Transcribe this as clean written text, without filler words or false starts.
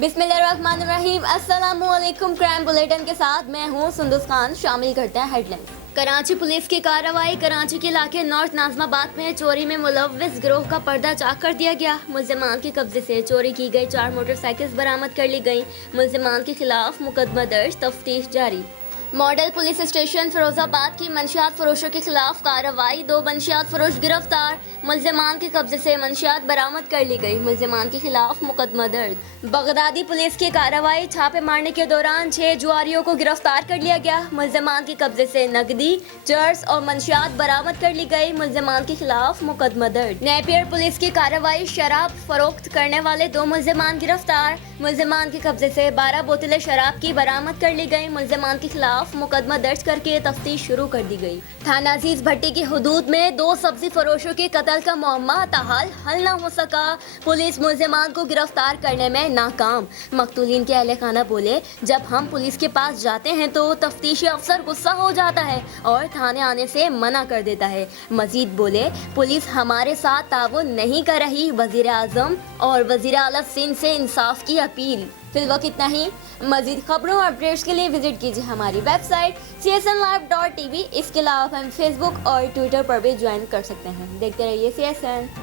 बिस्मिल्लाहिर्रहमानिर्रहीम। अस्सलामुअलैकुम। Crime bulletin के साथ मैं हूँ सुंदस खान। शामिल करते हैं हेडलाइंस। कराची पुलिस की कार्रवाई। कराची के इलाके नॉर्थ नाजमाबाद में चोरी में मुलव्विस गिरोह का पर्दा चाक कर दिया गया। मुल्जिमान के कब्जे से चोरी की गई 4 मोटरसाइकिल्स बरामद कर ली गई। मुल्जिमान के खिलाफ मुकदमा दर्ज, तफ्तीश जारी। मॉडल पुलिस स्टेशन फिरोजाबाद की मंशियात फरोशों के खिलाफ कार्रवाई। 2 मंशियात फरोश गिरफ्तार। मुल्जिमान के कब्जे से मंशियात बरामद कर ली गई। मुल्जिमान के खिलाफ मुकदमा दर्ज। बगदादी पुलिस की कार्रवाई। छापे मारने के दौरान 6 जुआरियों को गिरफ्तार कर लिया गया। मुल्जिमान के कब्जे से नकदी, चर्स और मंशियात बरामद कर ली गई। मुल्जिमान के खिलाफ मुकदमा दर्ज। नेपियर पुलिस की कार्रवाई। शराब फरोख्त करने वाले 2 मुल्जिमान गिरफ्तार। मुल्जिमान के कब्जे से 12 बोतलें शराब की बरामद कर ली गई। मुल्जिमान के खिलाफ मुकदमा दर्ज करके तफ्तीश शुरू कर दी गई। थाना अजीज भट्टी की हुदूद में 2 सब्जी फरोशों के कत्ल का मुअम्मा ताहाल हल न हो सका। पुलिस मुल्जिमान को गिरफ्तार करने में नाकाम। मकतूलीन के अहले खाना बोले, जब हम पुलिस के पास जाते हैं तो तफ्तीशी अफसर गुस्सा हो जाता है और थाने आने से मना कर देता है। मजीद बोले, पुलिस हमारे साथ ताउन नहीं कर रही। वजीर आजम और वजीर आला सिंध से इंसाफ की अपील। फिलहाल इतना ही। मजीद खबरों और अपडेट्स के लिए विजिट कीजिए हमारी वेबसाइट csnlive.tv। इसके अलावा हम फेसबुक और ट्विटर पर भी ज्वाइन कर सकते हैं। देखते रहिए CSN।